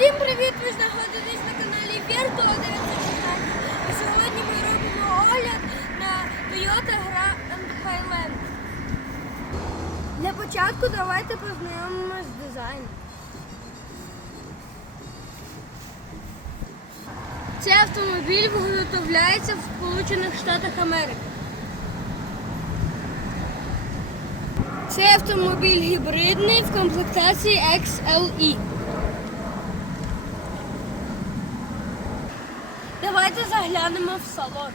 Всім привіт! Ви знаходитесь на каналі Virtua 916. І сьогодні ми робимо огляд на Toyota Grand Highland. Для початку давайте познайомимося з дизайном. Цей автомобіль виготовляється в Сполучених Штатах Америки. Цей автомобіль гібридний в комплектації XLE. Давайте заглянемо в салон.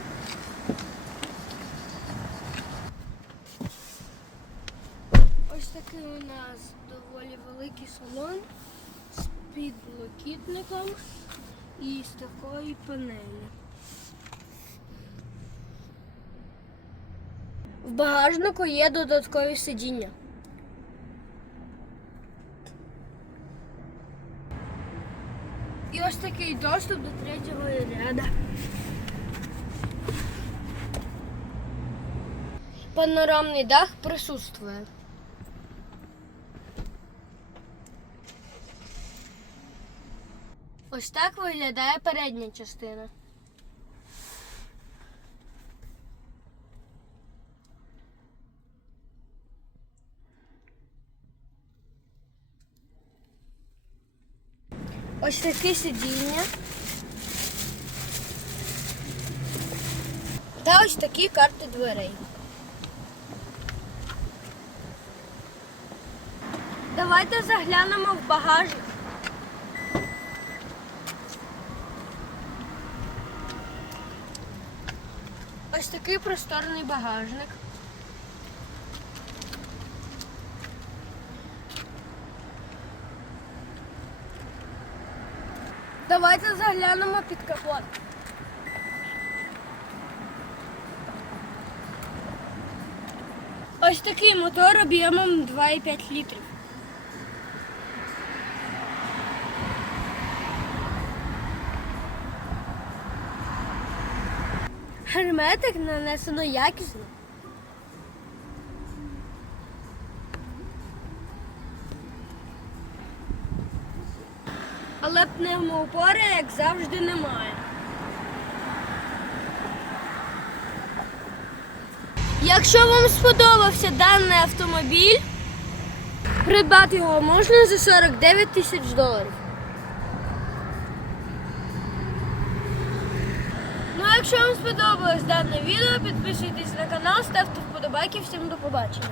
Ось такий у нас доволі великий салон з підлокітником і з такої панелі. В багажнику є додаткові сидіння. І ось такий доступ до третього ряду. Панорамний дах присутствує. Ось так виглядає передня частина. Ось таке сидіння. Та ось такі карти дверей. Давайте заглянемо в багажник. Ось такий просторний багажник. Давайте заглянемо під капот. Ось такий мотор об'ємом 2,5 літрів. Герметик нанесено якісно. Але пневмоупори, як завжди, немає. Якщо вам сподобався даний автомобіль, придбати його можна за 49 тисяч доларів. Ну а якщо вам сподобалось дане відео, підписуйтесь на канал, ставте вподобайки. Всім до побачення.